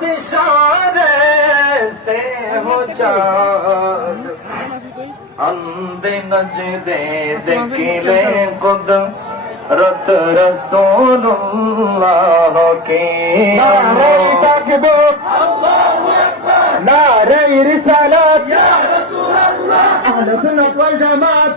दिशारे से हो चार अंधे नजरे देखिले खुद रत रसूलुल्लाह की नारे तकबीर नारे रिसालत या रसूल अल्लाह अहले सुन्नत वल जमात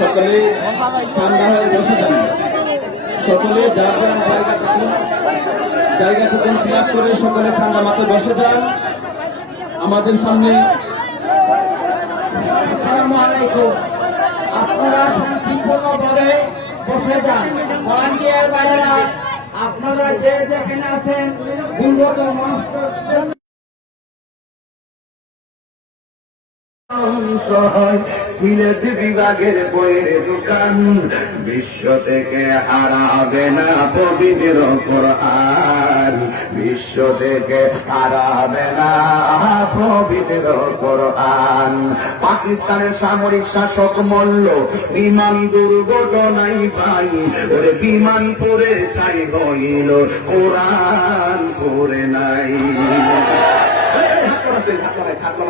সকলে সকলে যার জায়গা জায়গা থেকে ফিলাপ করে সকলে ঠান্ডা মাথায় বসে যান। আমাদের সামনে আপনারা শান্তিপূর্ণভাবে বসে যান। আপনারা যে যেখানে আছেন বিগত সিলেট বিভাগের বইয়ের দোকান। বিশ্ব থেকে হারাবে না বিশ্ব থেকে হারাবে না পাকিস্তানের সামরিক শাসক মল্ল বিমান দুর্ঘটনায় পাই। ওরে বিমান পরে চাই হইল, কোরআন পরে নাই এই, হাত করাছে, হাত করাছে, হাত করাছে,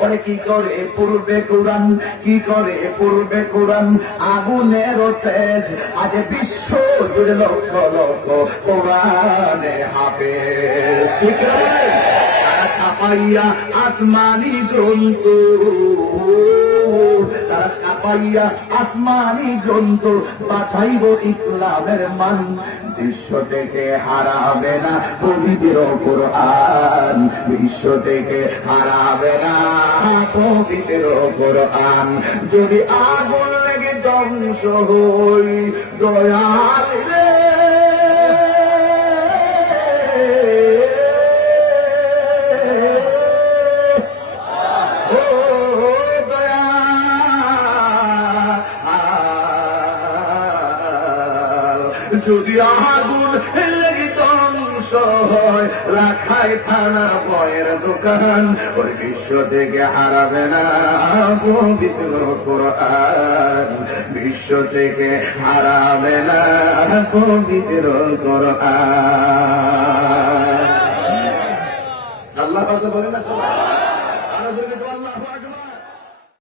ওরে কি করে পূর্বে কোরআন? কি করে পূর্বে কোরআন? আগুনের তেজ আজ বিশ্ব জুড়ে লক্ষ লক্ষ কোরআনে হাফে তারা ছাপাইয়া আসমানি গ্রন্থ তারা ছাপাইয়া আসমানি গ্রন্থ বাছাইব ইসলামের মান। বিশ্ব থেকে হারাবে না পবিত্র কোরআন। বিশ্ব থেকে হারাবে না পবিত্র কোরআন। যদি আগুন লেগে ধ্বংস হই, দয়াল যদি আগুন লেগে ধ্বংস হয়, রাখাই থানা বয়ের দোকান। ওই বিশ্ব থেকে হারাবে না পবিত্র কোরআন। বিশ্ব থেকে হারাবে না পবিত্র কোরআন। আল্লাহ বলেন না